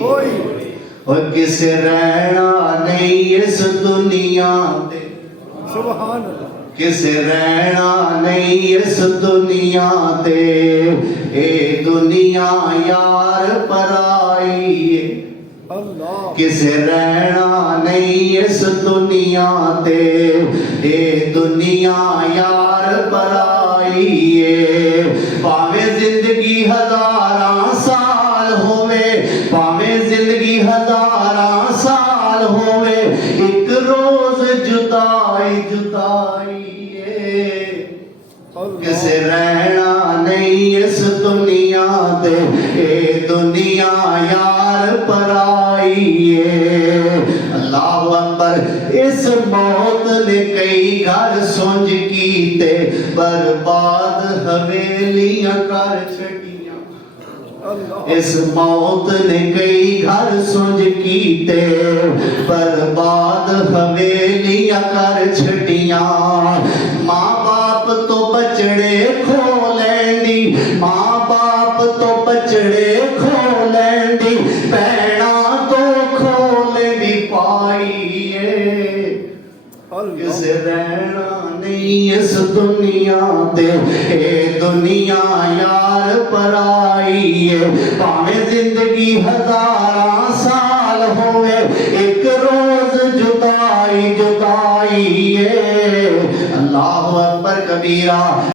और किस रहना नहीं इस दुनिया ते, सुभान अल्लाह। किस रहना नहीं इस दुनिया ते, ए दुनिया यार पराई है। अल्लाह। किस रहना नहीं इस दुनिया ते, ए दुनिया यार पराई है। भावे जिंदगी हजारां साल होवे, भावे जिंदगी हजारां साल होवे, एक रोज जुदाई जुदाई है। किस रहना नहीं इस दुनिया ते, ए दुनिया यार पराई है। अल्लाह अकबर। इस मौत ने कई घर सुंज कीते, बर्बाद हवेलियां कर छड़ियां। इस मौत ने कई घर सुंज कीते, बर्बाद हवेलियां कर छड़ियां। माँ बाप तो बचड़े खो लैंदी, माँ बाप तो बचड़े खो लैंदी, भैणा तो खो लैंदी पाई है। किस रहना नहीं इस दुनिया ते, ए दुनिया यार पराई है। भावे जिंदगी हजारां साल होवे, एक रोज जुदाई जुदाई है। अल्लाह अकबर कबीरा।